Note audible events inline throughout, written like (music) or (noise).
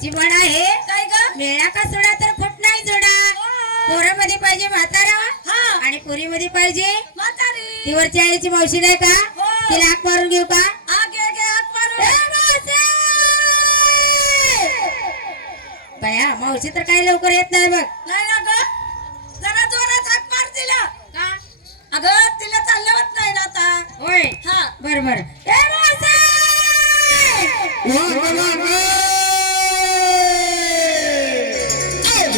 त्याची म्हण आहे. काय ग? मेळा का सोडा तर फुट नाही जोडा. पोरामध्ये पाहिजे म्हातारा आणि पुरी मध्ये पाहिजे ती वरच्या आईची मावशी नाही का? तिला हाक मारून घेऊ का! बया मावशी तर काही लवकर येत नाही बघ. जरा जोरात हाक मार तिला. का? अगं तिला चालवत नाही ना आता. होय? हा. बर बर. ए मावशी!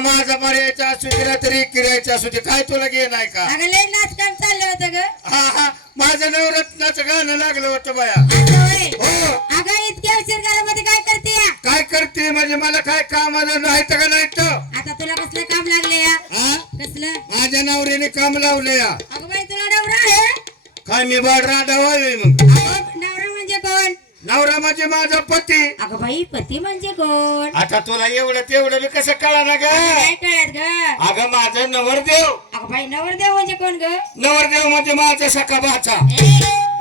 माझा मर्याचा असू तिला तरी किरायचा असू दे काय तुला घे नाही का? अगं लय नाच काम चाललं होतं ग. हा हा. माझं नवरत्नाचं गाणं लागलं होतं बाया. असं होय? हो. अगं इतक्या उशीर घरामध्ये काय करते या? काय करते? म्हणजे मला काय काम आलं नाही तर का नाही तर आता तुला कसलं काम लागले या? हा? कसलं? माझ्या नवऱ्याने काम लावलं या. अगं बाई तुला नवरा आहे? काय मी बाड राधावाय मग? अगं नवरा म्हणजे माझा पती. अगं बाई पती म्हणजे कोण? आता तुला एवढं तेवढं बी कसं कळा ना ग काय कळत ग? अगं माझं नवरदेव. अगं बाई नवरदेव म्हणजे कोण ग? नवरदेव म्हणजे माझा सखा भाचा. ए,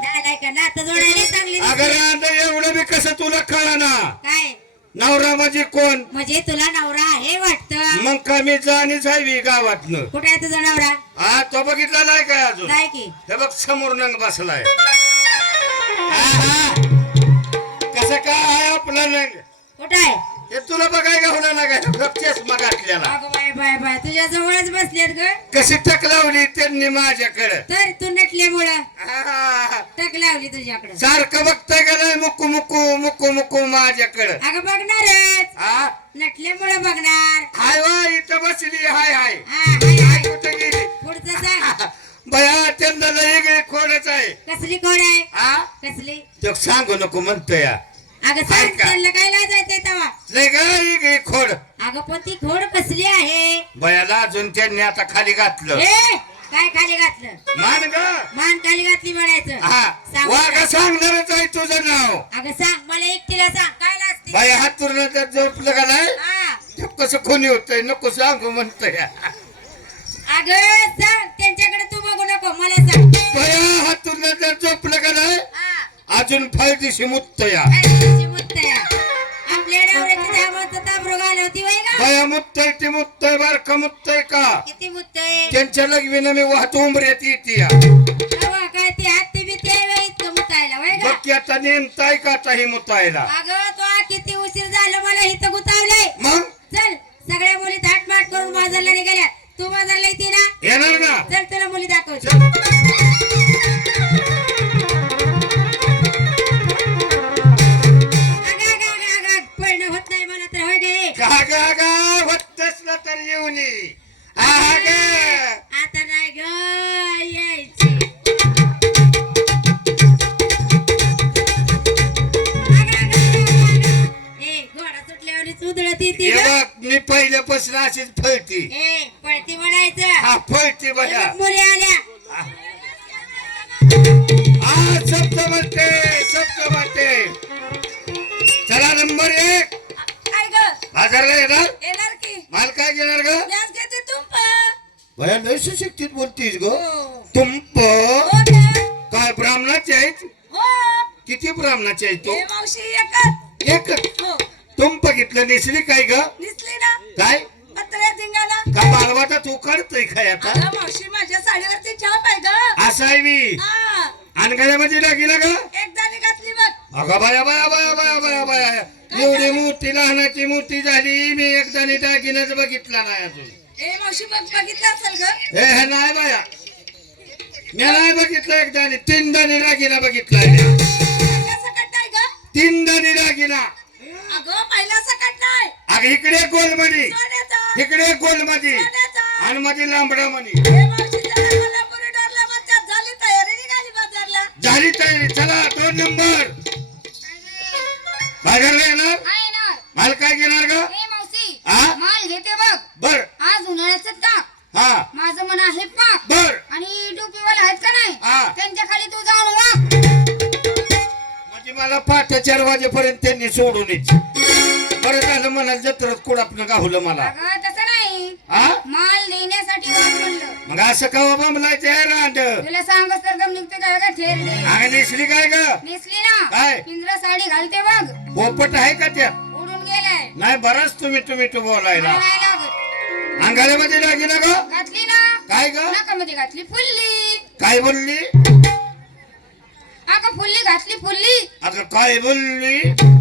नालाय का? नात जोडायला चांगली अगं दिसते. राधा एवढं बी कसं तुला कळा ना काय? नवरा म्हणजे कोण? म्हणजे तुला नवरा आहे वाटत. मग का मी जाणी जावी गावातनं? कुठे आहे तुझा नवरा? हा तो बघितला नाही काय अजून? नाही की. हे बघ समोर नंग बसलाय. आहा. कसं काय आहे आपला नंग कुठे आहे? हे तुला बघाय होणार ना काय? बघ चष्मा घातलेला अगं बाय बाय बाय तुझ्या जवळच बसलेत ग. कशी टक लावली त्यांनी माझ्याकडे. तर तू नटल्यामुळं. आहा. टक लावली तुझ्याकडं. सारखं बघताय का नाही? मुक्कू मुक्कू मुक्कू मुक्कू माझ्याकडे. अगं बघणारच. हा? नटल्यामुळं बघणार. हाय वा इथं बसली. हाय हाय. हा हाय हाय. हाय कुठे गेली? पुढचं सांग. बया त्यांना वेगळी खोडच आहे. कसली कोण आहे? हा? कसली? तो सांगू नको म्हणतो या अगं हाय सांग का? त्यांना काय लाजायचंय तवा लय गा वेगळी खोड. अगं पण ती घोड कसली आहे? बयाला अजून त्यांनी आता खाली घातलं. ए काय खाली घातलं? मान ग. मान खाली घातली म्हणायचं. हा. सांग वाघ. सांगणारच आहे तुझं नाव. अगं सांग मला एकटीला सांग. काय लागते? बाई हात तुरण तर झोपलं का नाही? हा. ते कसं खोनी होतंय? नको सांगू म्हणतोय. अगं सांग त्यांच्याकडे तू बघू नको मला सांग. बया हात तुरण तर झोपलं का नाही? अजून फायदेशी मुक्त या. काय तुझी मुत्त आहे? आपल्या नवऱ्याची धामाचं ताबरू घालवती वय का? बया मुक्तय ते मुक्तय बारका मुक्तय का? किती आहे? त्यांच्या लगविनं मी वाहत उमऱ्यात येते या. तेव्हा काय ती हत्ती बी त्या इतकं मुतायला वय का? बघ की आता नेमताय का आता ही मुतायला? अगं तो आ किती उशीर झालं मला इथं गुतावलंय. मग? चल सगळ्या मुली थाटमाट करून बाजारला निघाल्या. तू बाजारला येते ना? येणार ना? चल तुला मुली दाखवते. पहिल्यापासून अशीच फळती. ए पळती म्हणायचं. हा फळती बघा. बघ, मुली आल्या. हा. शब्द म्हणते शब्द म्हणते. चला नंबर एक. काय ग? बाजारला येणार? येणार की. माल काय घेणार ग? व्याज घेते तुंप भया लय सुशिक्षित बोलतीस ग. हो. तुंप हो? काय ब्राह्मणाचे आहेत? हो. किती ब्राह्मणाचे आहेत हे तू मावशी एकच. एक हो. तुंप घेतलं नेसली काय ग? दिसली ना. काय? का बालवाटा तू काढतोय काय आता? अगं मावशी माझ्या साडीवरती छाप आहे ग. असं आहे मी? हा. अनगड्यामध्ये लागीला ग एकदा घातली बघ. अगं बाया बाया बाया बाया बाया बाया. एवढी मोठी लहानाची मोठी झाली मी एकदा दागिनाच बघितला नाही अजून. ए मावशी बघ बघितलं असेल ग? हे हे नाही बाया. मी नाही बघितलं एकदा आणि तीनदा दागिना इकडे गोलमणी इकडे सोन्याचा. आणि मध्ये लांबडा मणी मला झाली तयारी चला दोन नंबर. बाजारला येणार? माल काय घेणार मावशी हा माल घेते बघ. बर. आज उन्हाळ्याचं ताप हा. माझं मन आहे पाप. बर. आणि डोपीवाले आहेत का नाही? हा. त्यांच्या खाली तू जाऊन वाग म्हणजे मला पहाटे चार वाजेपर्यंत त्यांनी सोडून बरं झालं म्हणाल जत्रच कुडापनं गावलं मला? अगं तसं नाही. हा माल देण्यासाठी म्हणलं. मग असं कवा बंबलायचं रांड? तुला सांगस तर निघते काय का ठेर दे. अगं नेसली काय ग? नेसली ना. काय? पिंजरा साडी घालते बघ. पोपट आहे का त्या उडून गेलाय. नाही बराच तुम्ही तुम्ही तू बोलायला. मला नाही लागत अंगाल्यामध्ये दागिना ग? घातली ना. काय ग? नाकामध्ये घातली फुल्ली. काय बोलली? अगं फुल्ली घातली फुल्ली. अगं काय बोलली?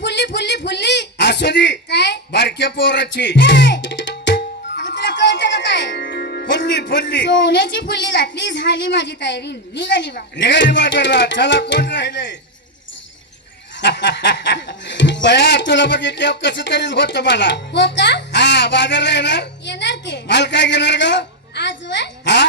Fully fully fully. असू दे काय? बारक्या पोराची. ए! अगं तुला कळतं का काय? Fully fully. सोन्याची फुल्ली घातली झाली माझी तयारी. निघाली बा. निघाली बाजारला. चला कोण राहिले? (laughs) बया तुला बघितल्या कसं तरी होत मला. हो का? हा बाजारला येणार? येणार के? माल काय घेणार ग? आज वय? हा?